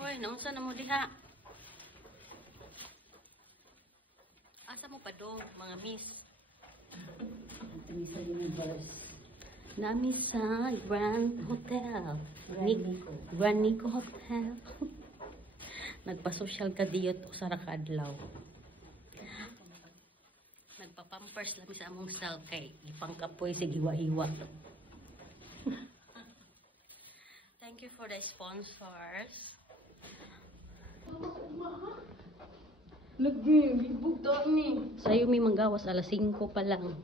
Hoy, naunsa na mo diha? Asa mo pa dong, mga miss? Nami sa Grand Hotel. Grand Nico Hotel. Nagpa-social ka diyot o sa rakadlaw. Nagpa-pampers lang sa among self kay ipangkapoy sa giwa-iwa. Thank you for the sponsors. Lagi, libog daw ni. Sa'yo may manggawas, alas 5 pa lang.